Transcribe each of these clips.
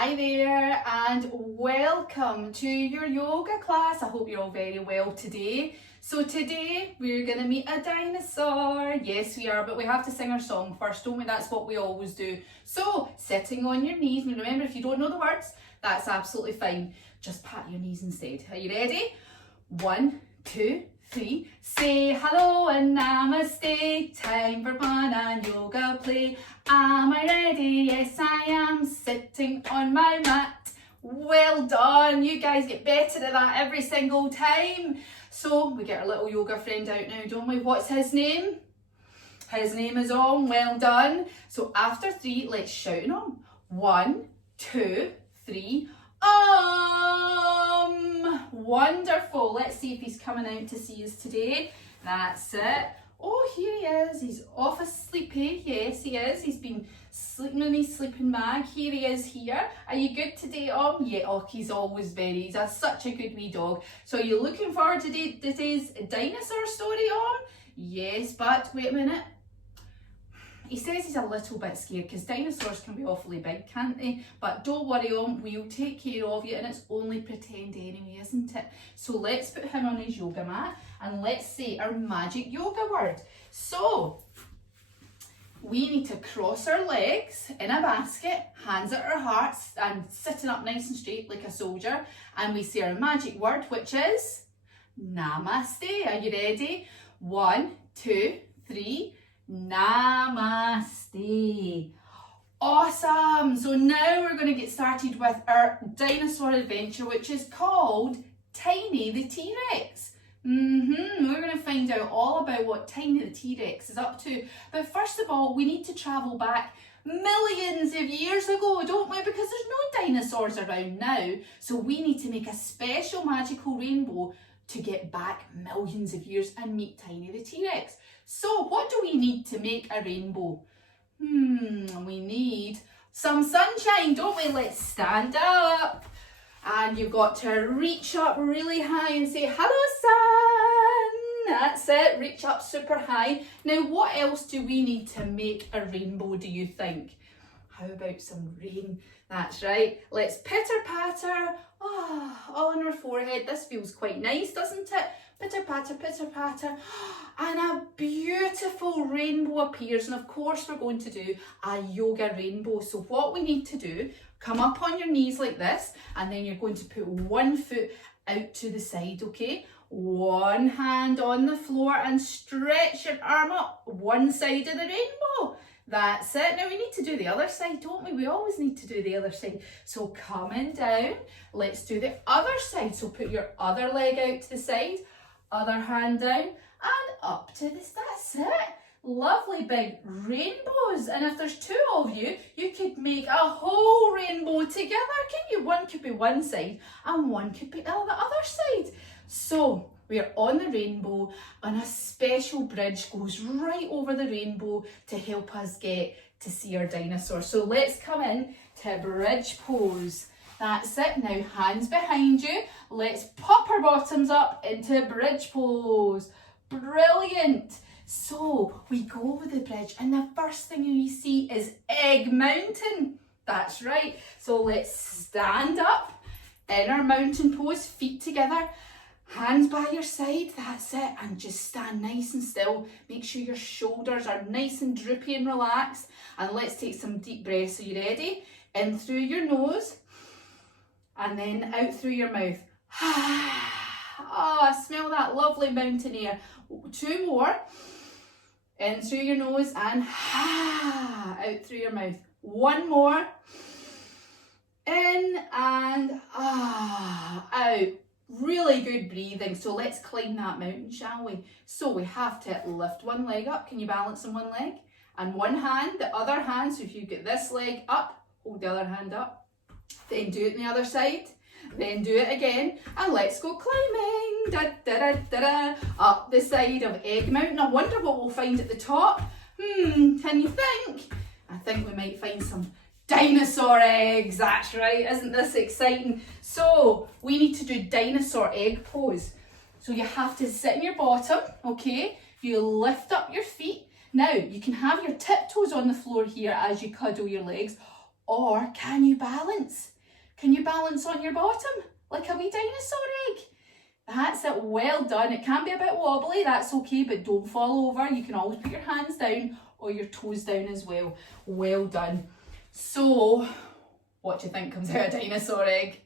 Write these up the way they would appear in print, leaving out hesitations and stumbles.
Hi there and welcome to your yoga class. I hope you're all very well today. So today we're going to meet a dinosaur. Yes we are, but we have to sing our song first, don't we? That's what we always do. So sitting on your knees, and remember if you don't know the words, that's absolutely fine. Just pat your knees instead. Are you ready? 1, 2, 3. Say hello and namaste. Time for fun and yoga play. Am I ready? Yes I am. Sitting on my mat. Well done. You guys get better at that every single time. So we get our little yoga friend out now, don't we? What's his name? His name is Om. Well done. So after 3, let's shout in Om. 1, 2, 3. Wonderful. Let's see if he's coming out to see us today. That's it. Oh, here he is. He's off asleepy. Yes, he is. He's been sleeping in his sleeping bag. Here he is here. Are you good today, Om? Yeah, oh, he's always very. He's such a good wee dog. So are you looking forward to today's dinosaur story, Om? Yes, but wait a minute. He says he's a little bit scared because dinosaurs can be awfully big, can't they? But don't worry, Om, we'll take care of you, and it's only pretend anyway, isn't it? So let's put him on his yoga mat and let's say our magic yoga word. So we need to cross our legs in a basket, hands at our hearts, and sitting up nice and straight like a soldier. And we say our magic word, which is namaste. Are you ready? 1, 2, 3. Namaste. Awesome. So now we're going to get started with our dinosaur adventure, which is called Tiny the T-Rex. We're going to find out all about what Tiny the T-Rex is up to. But first of all, we need to travel back millions of years ago, don't we? Because there's no dinosaurs around now. So we need to make a special magical rainbow to get back millions of years and meet Tiny the T-Rex. So what do we need to make a rainbow? We need some sunshine, don't we? Let's stand up. And you've got to reach up really high and say, hello sun. That's it, reach up super high. Now what else do we need to make a rainbow, do you think? How about some rain? That's right. Let's pitter patter. All on our forehead. This feels quite nice, doesn't it? Pitter patter, pitter patter. And a beautiful rainbow appears. And of course we're going to do a yoga rainbow. So what we need to do, come up on your knees like this, and then you're going to put one foot out to the side, okay? One hand on the floor and stretch your arm up one side of the rainbow. That's it. Now we need to do the other side, don't we? We always need to do the other side. So coming down, let's do the other side. So put your other leg out to the side, other hand down and up to this. That's it. Lovely big rainbows. And if there's 2 of you, you could make a whole rainbow together, can you? One could be one side and one could be the other side. So we're on the rainbow and a special bridge goes right over the rainbow to help us get to see our dinosaur. So let's come in to bridge pose. That's it. Now hands behind you. Let's pop our bottoms up into bridge pose. Brilliant. So we go over the bridge and the first thing you see is Egg Mountain. That's right. So let's stand up in our mountain pose, feet together. Hands by your side, that's it, and just stand nice and still. Make sure your shoulders are nice and droopy and relaxed. And let's take some deep breaths. Are you ready? In through your nose and then out through your mouth. Smell that lovely mountain air. 2 more. In through your nose and out through your mouth. 1 more. In and out. Really good breathing. So let's climb that mountain, shall we? So we have to lift one leg up. Can you balance on one leg? And one hand, the other hand. So if you get this leg up, hold the other hand up. Then do it on the other side. Then do it again. And let's go climbing. Da, da, da, da, da. Up the side of Egg Mountain. I wonder what we'll find at the top. Can you think? I think we might find some dinosaur eggs. That's right. Isn't this exciting? So we need to do dinosaur egg pose. So you have to sit in your bottom, okay? You lift up your feet. Now you can have your tiptoes on the floor here as you cuddle your legs, Or can you balance? Can you balance on your bottom like a wee dinosaur egg? That's it, well done. It can be a bit wobbly, that's okay, but don't fall over. You can always put your hands down or your toes down as well. Well done. So, what do you think comes out of a dinosaur egg?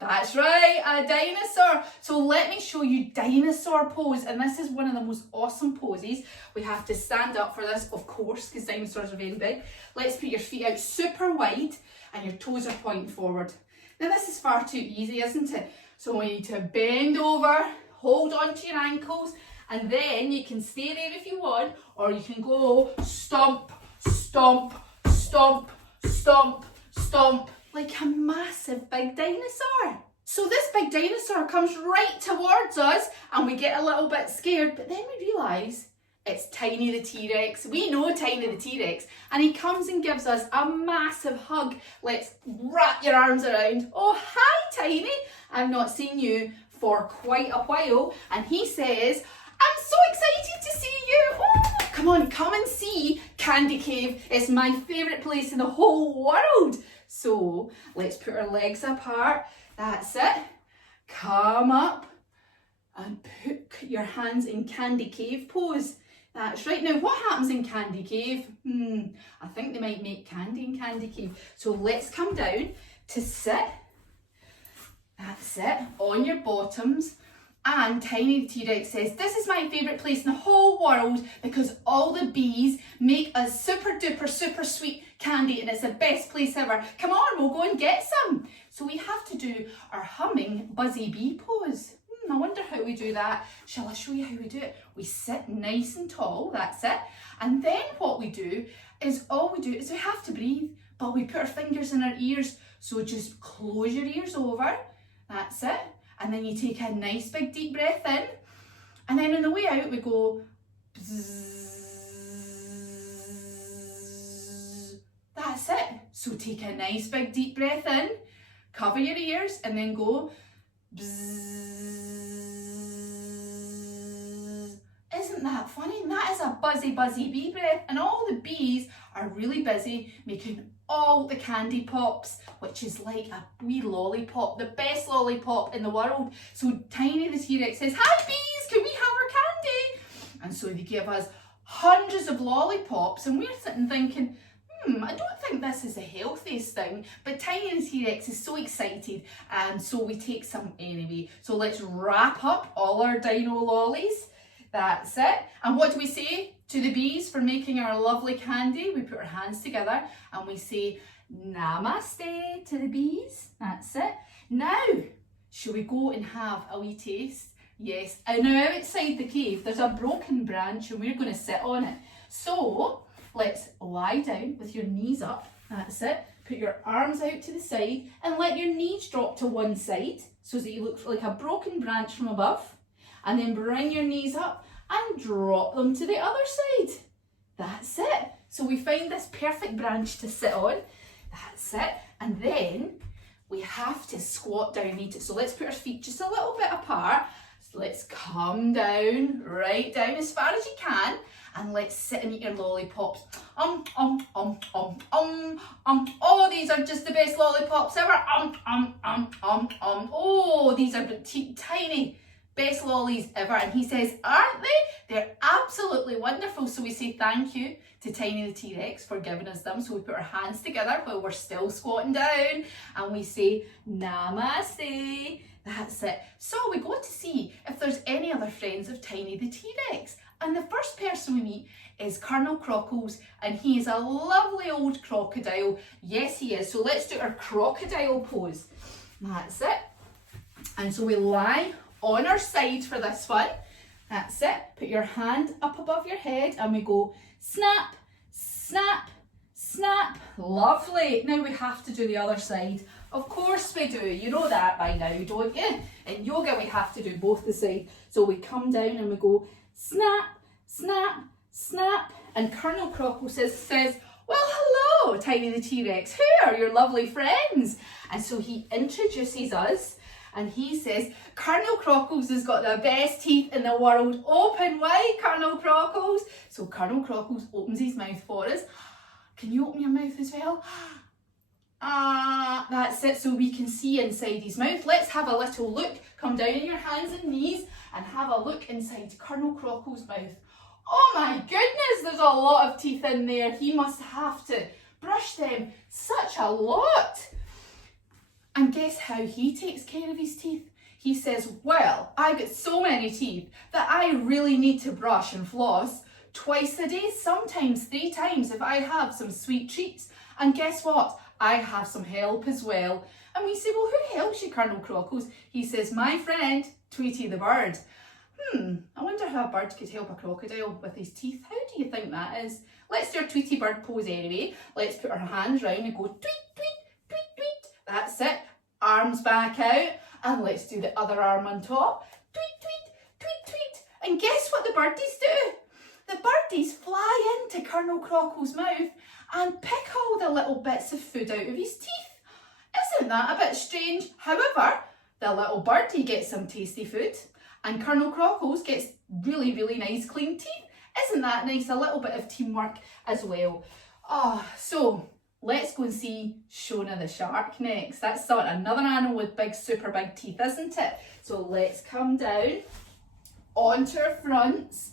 That's right, a dinosaur. So let me show you dinosaur pose, and this is one of the most awesome poses. We have to stand up for this, of course, because dinosaurs are very big. Let's put your feet out super wide and your toes are pointing forward. Now this is far too easy, isn't it? So we need to bend over, hold on to your ankles, and then you can stay there if you want, or you can go stomp, stomp, stomp, stomp, stomp, like a massive big dinosaur. So this big dinosaur comes right towards us and we get a little bit scared, but then we realise it's Tiny the T-Rex. We know Tiny the T-Rex, and he comes and gives us a massive hug. Let's wrap your arms around. Oh, hi Tiny. I've not seen you for quite a while. And he says, I'm so excited to see you. Oh, come on, come and see Candy Cave. It's my favourite place in the whole world. So let's put our legs apart. That's it. Come up and put your hands in Candy Cave pose. That's right. Now what happens in Candy Cave? I think they might make candy in Candy Cave. So let's come down to sit. That's it. On your bottoms. And Tiny the T-Rex says, this is my favourite place in the whole world because all the bees make a super duper super sweet candy and it's the best place ever. Come on, we'll go and get some. So we have to do our humming buzzy bee pose. I wonder how we do that. Shall I show you how we do it? We sit nice and tall, that's it. And then what we do is, we have to breathe, but we put our fingers in our ears. So just close your ears over, that's it. And then you take a nice big deep breath in. And then on the way out we go bzzz. That's it. So take a nice big deep breath in, cover your ears and then go bzzz. Isn't that funny? And that is a buzzy buzzy bee breath, and all the bees are really busy making all the candy pops, which is like a wee lollipop, the best lollipop in the world. So Tiny the T-Rex says, hi bees, can we have our candy? And so they give us hundreds of lollipops, and we're sitting thinking, I don't think this is the healthiest thing, but Tiny the T-Rex is so excited, and so we take some anyway. So let's wrap up all our dino lollies. That's it. And what do we say to the bees for making our lovely candy? We put our hands together and we say namaste to the bees. That's it. Now, shall we go and have a wee taste? Yes. And now outside the cave, there's a broken branch and we're going to sit on it. So let's lie down with your knees up. That's it. Put your arms out to the side and let your knees drop to one side so that you look like a broken branch from above. And then bring your knees up and drop them to the other side. That's it. So we find this perfect branch to sit on. That's it. And then we have to squat down and eat it. So let's put our feet just a little bit apart. So let's come down, right down as far as you can. And let's sit and eat your lollipops. Oh, these are just the best lollipops ever. Oh, these are tiny. Best lollies ever. And he says, aren't they? They're absolutely wonderful. So we say thank you to Tiny the T-Rex for giving us them. So we put our hands together while we're still squatting down and we say namaste. That's it. So we go to see if there's any other friends of Tiny the T-Rex. And the first person we meet is Colonel Crockles, and he is a lovely old crocodile. Yes, he is. So let's do our crocodile pose. That's it. And so we lie on our side for this one. That's it. Put your hand up above your head and we go snap, snap, snap. Lovely. Now we have to do the other side. Of course we do. You know that by now, don't you? In yoga we have to do both the side. So we come down and we go snap, snap, snap. And Colonel Crockle says, well, hello, Tiny the T-Rex. Who are your lovely friends? And so he introduces us. And he says, Colonel Crockles has got the best teeth in the world. Open wide, Colonel Crockles. So Colonel Crockles opens his mouth for us. Can you open your mouth as well? That's it, so we can see inside his mouth. Let's have a little look. Come down on your hands and knees and have a look inside Colonel Crockle's mouth. Oh my goodness, there's a lot of teeth in there. He must have to brush them such a lot. And guess how he takes care of his teeth? He says, well, I got so many teeth that I really need to brush and floss twice a day, sometimes 3 times if I have some sweet treats. And guess what? I have some help as well. And we say, well, who helps you, Colonel Crockles? He says, my friend, Tweety the bird. I wonder how a bird could help a crocodile with his teeth. How do you think that is? Let's do our Tweety bird pose anyway. Let's put our hands round and go tweet, tweet, tweet, tweet. That's it. Arms back out. And let's do the other arm on top. Tweet, tweet, tweet, tweet. And guess what the birdies do? The birdies fly into Colonel Crockle's mouth and pick all the little bits of food out of his teeth. Isn't that a bit strange? However, the little birdie gets some tasty food and Colonel Crockles gets really, really nice clean teeth. Isn't that nice? A little bit of teamwork as well. So let's go and see Shona the shark next. That's another animal with big, super big teeth, isn't it? So let's come down onto our fronts,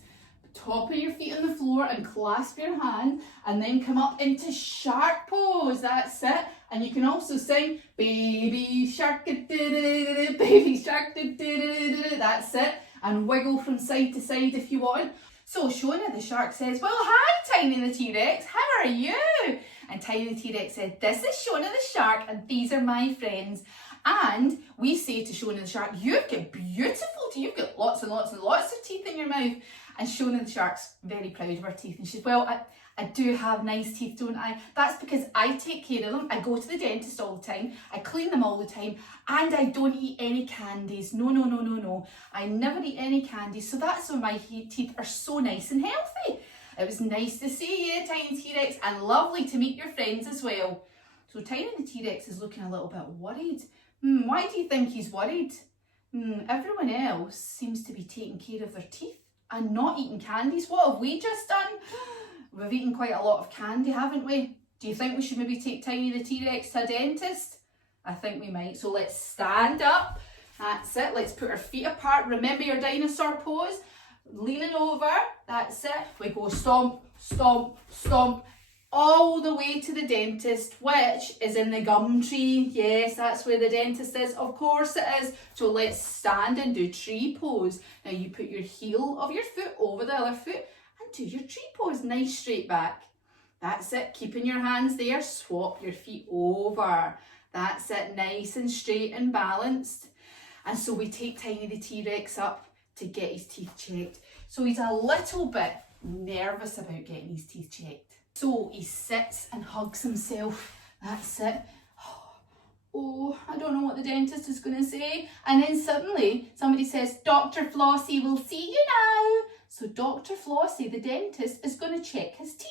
top of your feet on the floor and clasp your hand and then come up into shark pose. That's it. And you can also sing baby shark, baby shark, that's it. And wiggle from side to side if you want. So Shona the shark says, well, hi Tiny the T-Rex, how are you? And Tiny the T-Rex said, this is Shona the shark and these are my friends. And we say to Shona the shark, you've got beautiful teeth, you've got lots and lots and lots of teeth in your mouth. And Shona the shark's very proud of her teeth. And she says, well, I do have nice teeth, don't I? That's because I take care of them. I go to the dentist all the time. I clean them all the time. And I don't eat any candies. No. I never eat any candies. So that's why my teeth are so nice and healthy. It was nice to see you, Tiny T-Rex, and lovely to meet your friends as well. So Tiny the T-Rex is looking a little bit worried. Why do you think he's worried? Everyone else seems to be taking care of their teeth and not eating candies. What have we just done? We've eaten quite a lot of candy, haven't we? Do you think we should maybe take Tiny the T-Rex to a dentist? I think we might. So let's stand up. That's it. Let's put our feet apart. Remember your dinosaur pose. Leaning over. That's it. We go stomp, stomp, stomp. All the way to the dentist, which is in the gum tree. Yes, that's where the dentist is. Of course it is. So let's stand and do tree pose. Now you put your heel of your foot over the other foot and do your tree pose. Nice straight back. That's it. Keeping your hands there. Swap your feet over. That's it. Nice and straight and balanced. And so we take Tiny the T-Rex up to get his teeth checked. So he's a little bit nervous about getting his teeth checked. So he sits and hugs himself. That's it. Oh, I don't know what the dentist is going to say. And then suddenly somebody says, Dr. Flossie will see you now. So Dr. Flossie, the dentist, is going to check his teeth.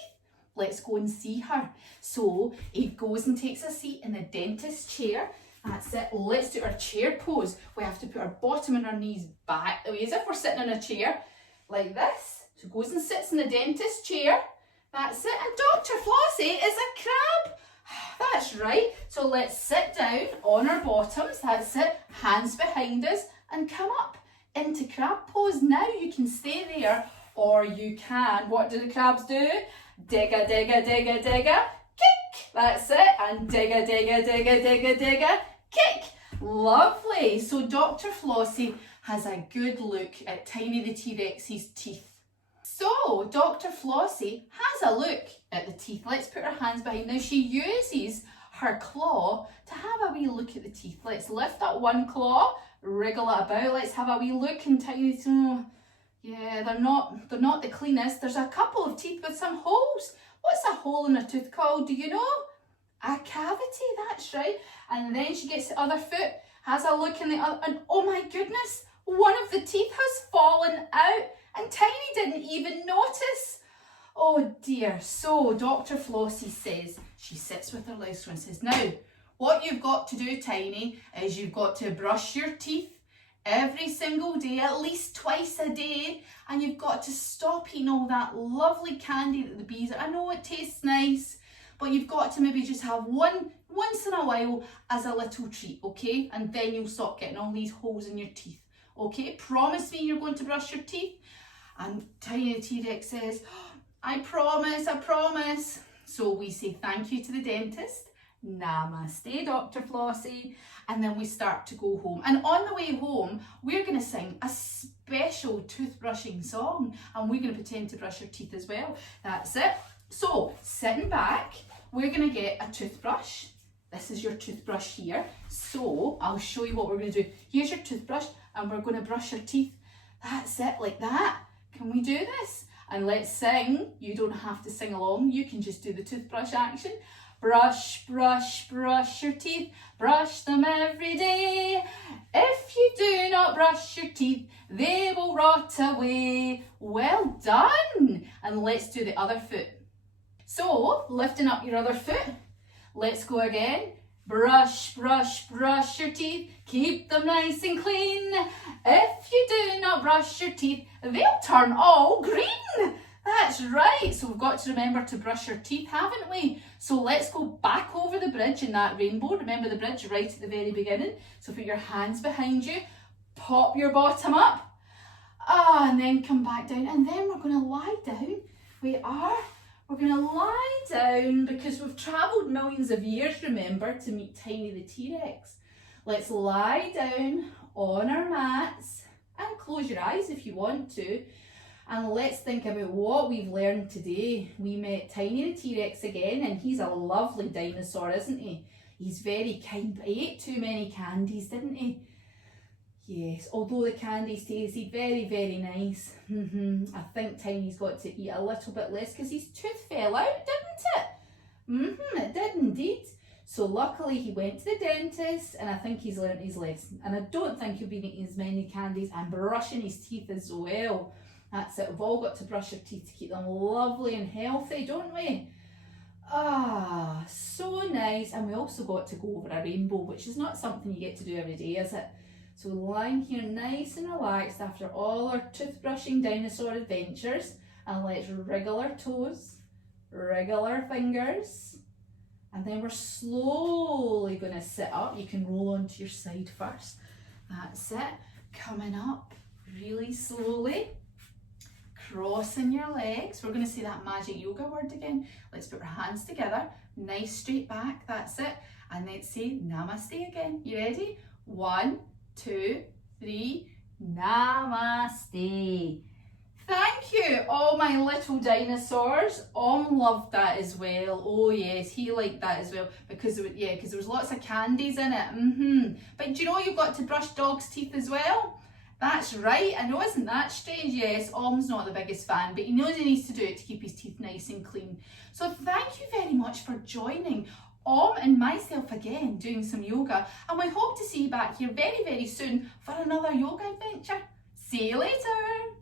Let's go and see her. So he goes and takes a seat in the dentist chair. That's it. Let's do our chair pose. We have to put our bottom and our knees back the way as if we're sitting in a chair like this. So goes and sits in the dentist chair. That's it. And Dr. Flossie is a crab. That's right. So let's sit down on our bottoms. That's it. Hands behind us and come up into crab pose. Now you can stay there or you can, what do the crabs do? Digga, digga, digga, digga, kick. That's it. And digga, digga, digga, digga, digga, kick. Lovely. So Dr. Flossie has a good look at Tiny the T-Rex's teeth. So Dr. Flossie has a look at the teeth. Let's put her hands behind. Now she uses her claw to have a wee look at the teeth. Let's lift up one claw, wriggle it about. Let's have a wee look and Tiny. Oh, yeah, they're not the cleanest. There's a couple of teeth with some holes. What's a hole in a tooth called? Do you know? A cavity, that's right. And then she gets the other foot, has a look in the other, and oh my goodness, one of the teeth has fallen out. And Tiny didn't even notice. Oh dear. So Dr. Flossie says, she sits with her legs and says, now, what you've got to do, Tiny, is you've got to brush your teeth every single day, at least twice a day. And you've got to stop eating all that lovely candy that the bees are. I know it tastes nice, but you've got to maybe just have one once in a while as a little treat, okay? And then you'll stop getting all these holes in your teeth, okay? Promise me you're going to brush your teeth. And Tiny the T-Rex says, I promise, I promise. So we say thank you to the dentist. Namaste, Dr. Flossie. And then we start to go home. And on the way home, we're going to sing a special toothbrushing song. And we're going to pretend to brush your teeth as well. That's it. So, sitting back, we're going to get a toothbrush. This is your toothbrush here. So, I'll show you what we're going to do. Here's your toothbrush and we're going to brush your teeth. That's it, like that. Can we do this? And let's sing. You don't have to sing along. You can just do the toothbrush action. Brush, brush, brush your teeth. Brush them every day. If you do not brush your teeth, they will rot away. Well done. And let's do the other foot. So, lifting up your other foot. Let's go again. Brush, brush, brush your teeth. Keep them nice and clean. If you do not brush your teeth, they'll turn all green. That's right. So we've got to remember to brush your teeth, haven't we? So let's go back over the bridge in that rainbow. Remember the bridge right at the very beginning. So put your hands behind you. Pop your bottom up. And then come back down. And then we're going to lie down. We are. We're going to lie down because we've travelled millions of years, remember, to meet Tiny the T-Rex. Let's lie down on our mats and close your eyes if you want to. And let's think about what we've learned today. We met Tiny the T-Rex again, and he's a lovely dinosaur, isn't he? He's very kind, but he ate too many candies, didn't he? Yes, although the candies tasted very, very nice. I think Tiny's got to eat a little bit less because his tooth fell out, didn't it? It did indeed. So luckily he went to the dentist and I think he's learnt his lesson. And I don't think he'll be eating as many candies and brushing his teeth as well. That's it, we've all got to brush our teeth to keep them lovely and healthy, don't we? Ah, so nice. And we also got to go over a rainbow, which is not something you get to do every day, is it? So lying here nice and relaxed after all our toothbrushing dinosaur adventures. And let's wriggle our toes, wriggle our fingers. And then we're slowly going to sit up. You can roll onto your side first. That's it. Coming up really slowly. Crossing your legs. We're going to say that magic yoga word again. Let's put our hands together. Nice straight back. That's it. And let's say namaste again. You ready? 1, 2, 3. Namaste. Thank you, all my little dinosaurs. Loved that as well. Oh yes, he liked that as well because there was lots of candies in it. But do you know you've got to brush dogs' teeth as well? That's right. I know, isn't that strange? Yes, Om's not the biggest fan, but he knows he needs to do it to keep his teeth nice and clean. So thank you very much for joining Om and myself again doing some yoga, and we hope to see you back here very, very soon for another yoga adventure. See you later.